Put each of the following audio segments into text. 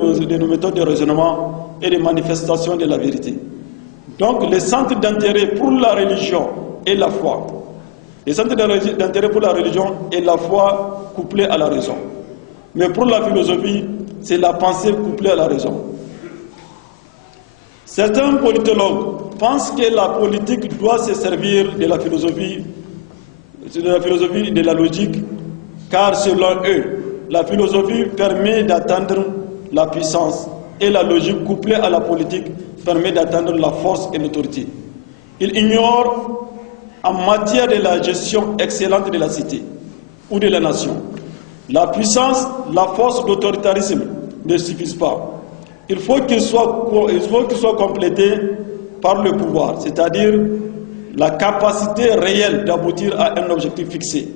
de nos méthodes de raisonnement et de manifestation de la vérité. Donc, les centres d'intérêt pour la religion et la foi. Les centres d'intérêt pour la religion et la foi couplés à la raison. Mais pour la philosophie, c'est la pensée couplée à la raison. Certains politologues pensent que la politique doit se servir de la philosophie, de la logique, car selon eux, la philosophie permet d'atteindre la puissance et la logique couplée à la politique permet d'atteindre la force et l'autorité. Ils ignorent en matière de la gestion excellente de la cité ou de la nation. La puissance, la force d'autoritarisme ne suffisent pas. Il faut qu'il soit complété par le pouvoir, c'est-à-dire la capacité réelle d'aboutir à un objectif fixé.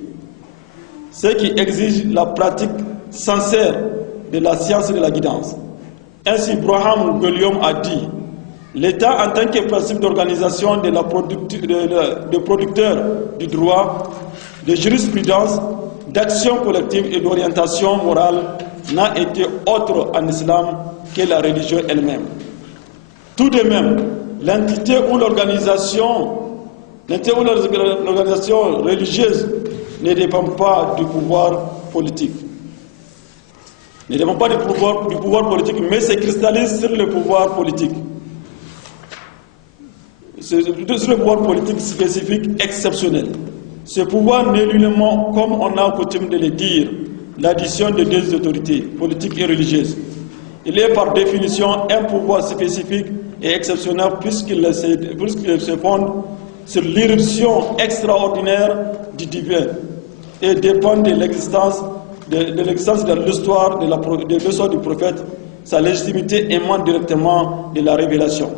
Ce qui exige la pratique sincère de la science et de la guidance. Ainsi, Braham Guillaume a dit, l'État en tant que principe d'organisation de producteurs du droit, de jurisprudence, d'action collective et d'orientation morale n'a été autre en islam que la religion elle-même. Tout de même, l'entité ou l'organisation religieuse ne dépend pas du pouvoir politique. Ne dépend pas du pouvoir politique, mais se cristallise sur le pouvoir politique. Sur le pouvoir politique spécifique exceptionnel. Ce pouvoir n'est nullement, comme on a coutume de le dire, l'addition de deux autorités, politiques et religieuses. Il est par définition un pouvoir spécifique et exceptionnel puisqu'il se fonde sur l'irruption extraordinaire du divin et dépend de l'existence de l'histoire du prophète. Sa légitimité émane directement de la révélation.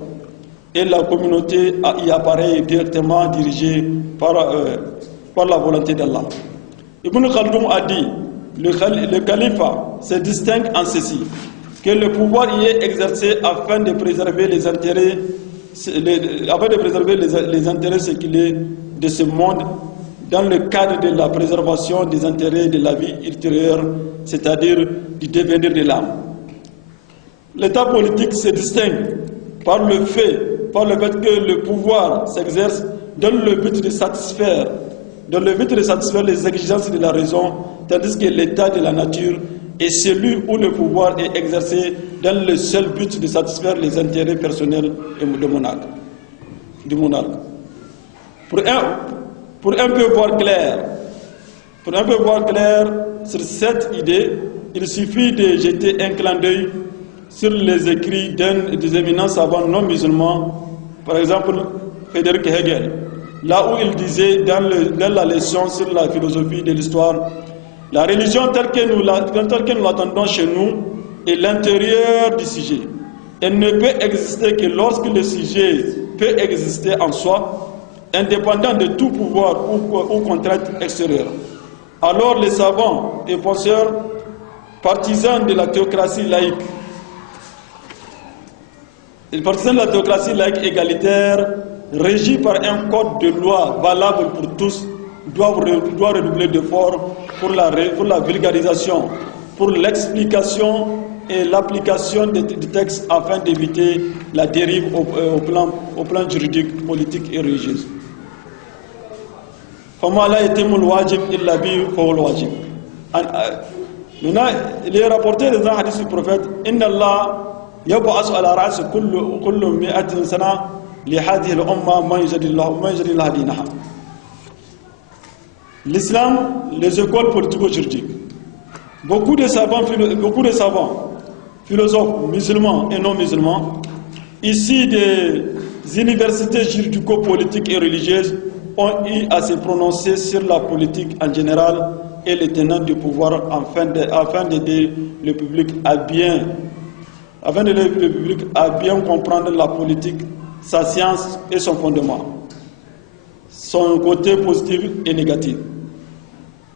Et la communauté y apparaît directement dirigée par la volonté d'Allah. Ibn Khaldoum a dit, le califat se distingue en ceci, que le pouvoir y est exercé afin de préserver les intérêts, séculiers de ce monde dans le cadre de la préservation des intérêts de la vie ultérieure, c'est-à-dire du devenir de l'âme. L'état politique se distingue par le fait que le pouvoir s'exerce dans le but de satisfaire les exigences de la raison, tandis que l'état de la nature est celui où le pouvoir est exercé dans le seul but de satisfaire les intérêts personnels du monarque. Pour un peu voir clair sur cette idée, il suffit de jeter un clin d'œil sur les écrits des éminents savants non musulmans, par exemple Friedrich Hegel, là où il disait dans la leçon sur la philosophie de l'histoire, la religion telle que nous l'attendons chez nous est l'intérieur du sujet. Elle ne peut exister que lorsque le sujet peut exister en soi, indépendant de tout pouvoir ou contrainte extérieure. Alors les savants et penseurs, partisans de la théocratie laïque, égalitaire, régie par un code de loi valable pour tous, doit redoubler d'efforts pour la vulgarisation, pour l'explication et l'application des textes afin d'éviter la dérive au plan juridique, politique et religieux. Maintenant, il est rapporté dans un hadith du prophète, Inna Allah yab'asu ala ra'si kullu mi'atin sana li hadhihi al-umma man yajadillahu dinaha. L'islam, les écoles politico-juridiques. Beaucoup de savants, philosophes musulmans et non musulmans, issus des universités juridico-politiques et religieuses, ont eu à se prononcer sur la politique en général et les tenants du pouvoir afin d'aider le public à bien comprendre la politique, sa science et son fondement, son côté positif et négatif.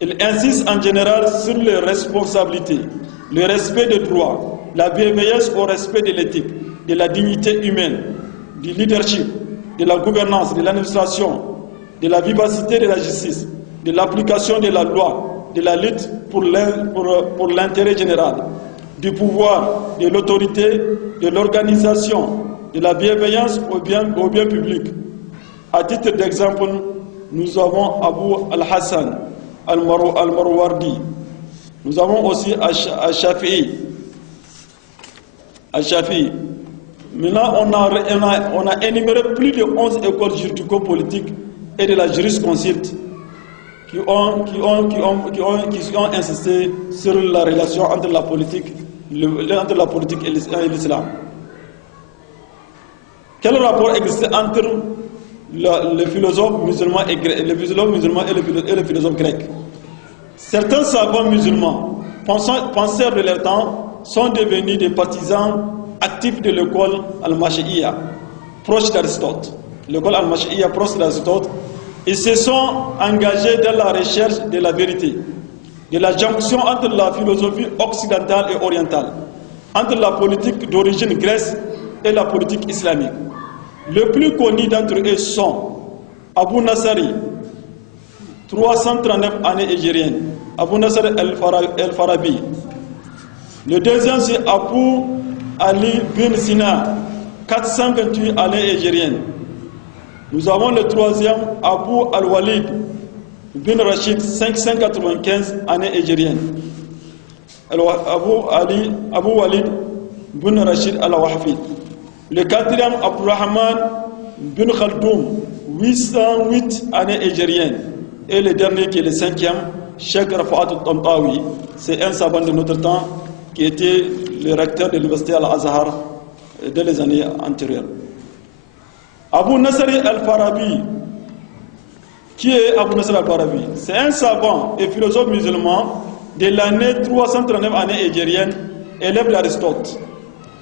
Il insiste en général sur les responsabilités, le respect des droits, la bienveillance au respect de l'éthique, de la dignité humaine, du leadership, de la gouvernance, de l'administration, de la vivacité de la justice, de l'application de la loi, de la lutte pour l'intérêt général, du pouvoir, de l'autorité, de l'organisation, de la bienveillance au bien public. À titre d'exemple, nous avons Abu al-Hassan al-Marwardi. Nous avons aussi Al-Shafi'i. Maintenant, on a énuméré plus de 11 écoles juridico-politiques et de la jurisconsulte qui ont insisté sur la relation entre la politique et l'islam. Quel rapport existe entre les philosophes musulmans et les philosophes grecs? Certains savants musulmans, penseurs de leur temps, sont devenus des partisans actifs de l'école al-Mash'iyya, proche d'Aristote. L'école al-Mash'iyya, proche d'Aristote, et se sont engagés dans la recherche de la vérité, de la jonction entre la philosophie occidentale et orientale, entre la politique d'origine grecque et la politique islamique. Le plus connu d'entre eux sont Abu Nasri, 339 années égériennes, Abu Nasr al-Farabi. Le deuxième, c'est Abu Ali bin Sina, 428 années égériennes. Nous avons le troisième, Abu al-Walid bin Rashid, 595 années égériennes. Abu Walid bin Rashid al-Wahfi. Le quatrième, Abdurrahman bin Khaldoum, 808 années égériennes. Et le dernier, qui est le cinquième, Cheikh Rafa'at al-Tantawi, c'est un savant de notre temps qui était le recteur de l'université Al-Azhar dans les années antérieures. Abu Nasr al-Farabi. Qui est Abu Nasr al-Farabi? C'est un savant et philosophe musulman de l'année 339 années égérienne, élève d'Aristote.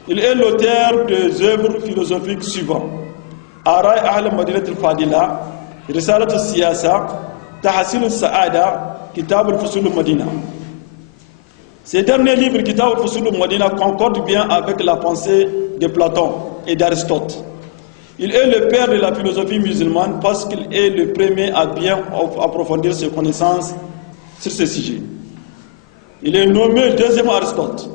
Il est l'auteur des œuvres philosophiques suivantes: Aray Ahl Madinat al-Fadila, Risalat al-Siyasa, Tahsil al-Sa'ada, Kitab al-Fusul al-Madina. Ces derniers livres, Kitab al-Fusul al-Madina, concordent bien avec la pensée de Platon et d'Aristote. Il est le père de la philosophie musulmane parce qu'il est le premier à bien approfondir ses connaissances sur ce sujet. Il est nommé deuxième Aristote.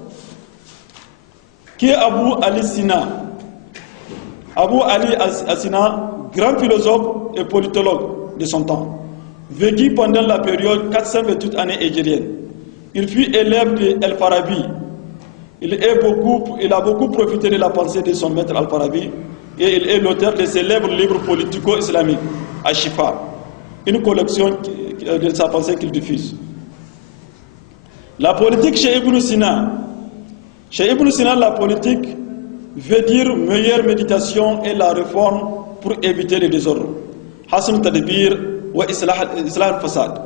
Qui est Abu Ali Sina? Abu Ali Sina, grand philosophe et politologue de son temps, vécu pendant la période 428 années égérienne. Il fut élève de Al-Farabi. Il a beaucoup profité de la pensée de son maître Al-Farabi et il est l'auteur de célèbres livres politico-islamiques, Ashifa, une collection de sa pensée qu'il diffuse. La politique chez Ibn Sina. Chez Ibn Sina, la politique veut dire meilleure méditation et la réforme pour éviter les désordres. Hassan Tadbir ou Islah al-Fasad.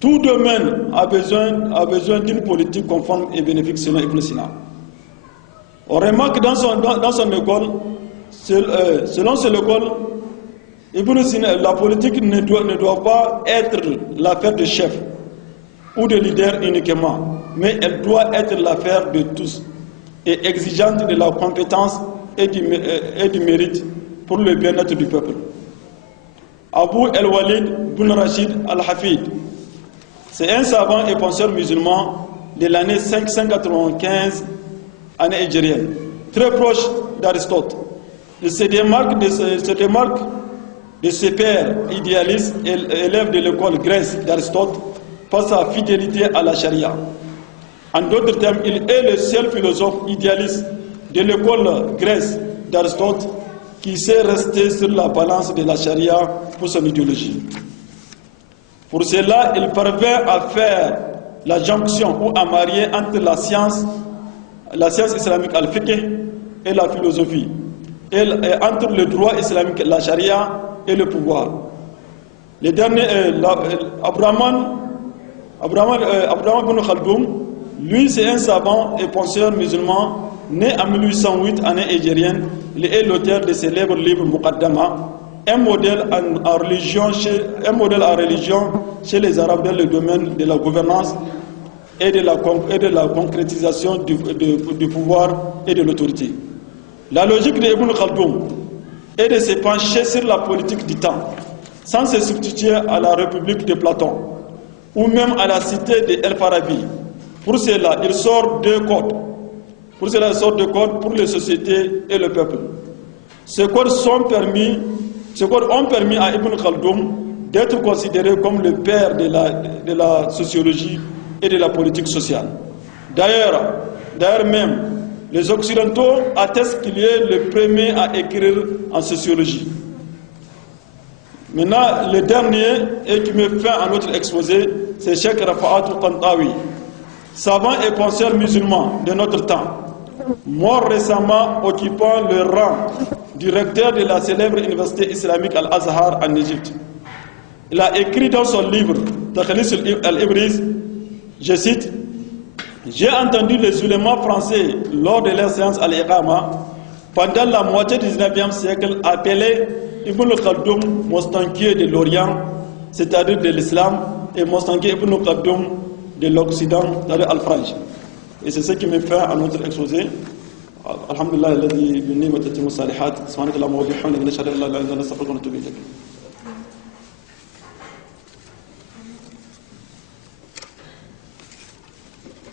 Tout domaine a besoin d'une politique conforme et bénéfique selon Ibn Sina. On remarque dans son école, selon son école, Ibn Sina, la politique ne doit pas être l'affaire de chefs ou de leaders uniquement, mais elle doit être l'affaire de tous et exigeante de la compétence et du mérite pour le bien-être du peuple. Abu al-Walid bin Rashid al-Hafid, c'est un savant et penseur musulman de l'année 595 année égérienne, très proche d'Aristote. Il se démarque de ses pairs idéalistes et élèves de l'école grecque d'Aristote par sa fidélité à la charia. En d'autres termes, il est le seul philosophe idéaliste de l'école grecque d'Aristote qui s'est resté sur la balance de la charia pour son idéologie. Pour cela, il parvient à faire la jonction ou à marier entre la science islamique al-fiqh et la philosophie, et entre le droit islamique, la charia et le pouvoir. Le dernier, Abraham bin Khaldoum, lui c'est un savant et penseur musulman né en 1808 année égérienne. Il est l'auteur de célèbres livres Muqaddama, un modèle en religion chez les Arabes dans le domaine de la gouvernance et de la concrétisation du pouvoir et de l'autorité. La logique d'Ibn Khaldoum est de se pencher sur la politique du temps, sans se substituer à la République de Platon, ou même à la cité d'El-Farabi, Pour cela, il sort deux codes. Pour cela, il sort deux codes pour les sociétés et le peuple. Ces codes ont permis à Ibn Khaldoun d'être considéré comme le père de la sociologie et de la politique sociale. D'ailleurs même, les Occidentaux attestent qu'il est le premier à écrire en sociologie. Maintenant, le dernier, et qui me fait un autre exposé, c'est Cheikh Rafa'at Tantawi, savant et penseur musulman de notre temps, mort récemment occupant le rang du recteur de la célèbre université islamique Al-Azhar en Égypte. Il a écrit dans son livre Takhlis al-Ibriz, je cite, « J'ai entendu les ulémas français lors de leur séance à l'Iqama pendant la moitié du 19e siècle appeler Ibn Khaldoun Mostankier de l'Orient, c'est-à-dire de l'islam, et Mostankier Ibn Khaldoun de l'Occident, c'est-à-dire Al-Franj. » Et c'est ce qui me fait un autre exposé. Alhamdulillah, alladhi bi ni'matihi musalihat, subhanaka allahumma wa bihamdika nashhadu an la ilaha illa anta astaghfiruka wa atubu ilayk.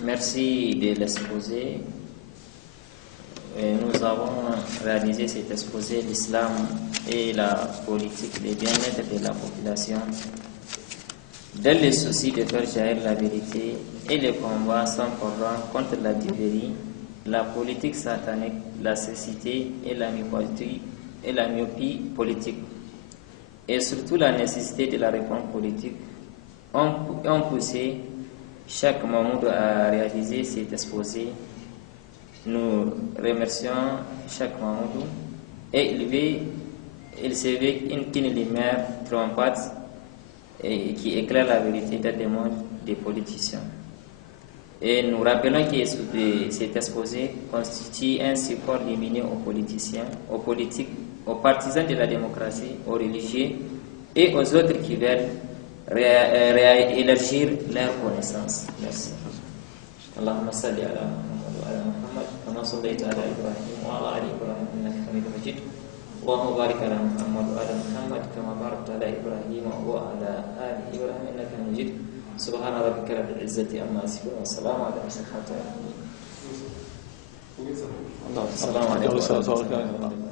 Merci de l'exposé. Nous avons réalisé cet exposé l'islam et la politique de bien-être de la population dans le souci de faire jaillir la vérité et le combat sans programme contre la division, la politique satanique, la cécité et la myopie politique, et surtout la nécessité de la réforme politique ont poussé chaque Mahmoud à réaliser cet exposé. Nous remercions chaque Mahmoud et il se veut une lumière trompette et qui éclaire la vérité dans le monde des politiciens. Et nous rappelons que cet exposé constitue un support lumineux aux politiciens, aux politiques, aux partisans de la démocratie, aux religieux et aux autres qui veulent élargir leurs connaissances. Merci. Allahumma salli ala Muhammad wa ala Muhammad kama sallaita ala Ibrahim wa ala ali Ibrahim innaka Hamidum Majid. Allahumma barik ala Muhammad wa ala Muhammad kama barakta ala Ibrahim wa ala ali Ibrahim innaka Hamidum Majid. Subhana rabbika rabbil izzati amma yasifun wa salamun ala al-mursalin. Assalamu alaykum.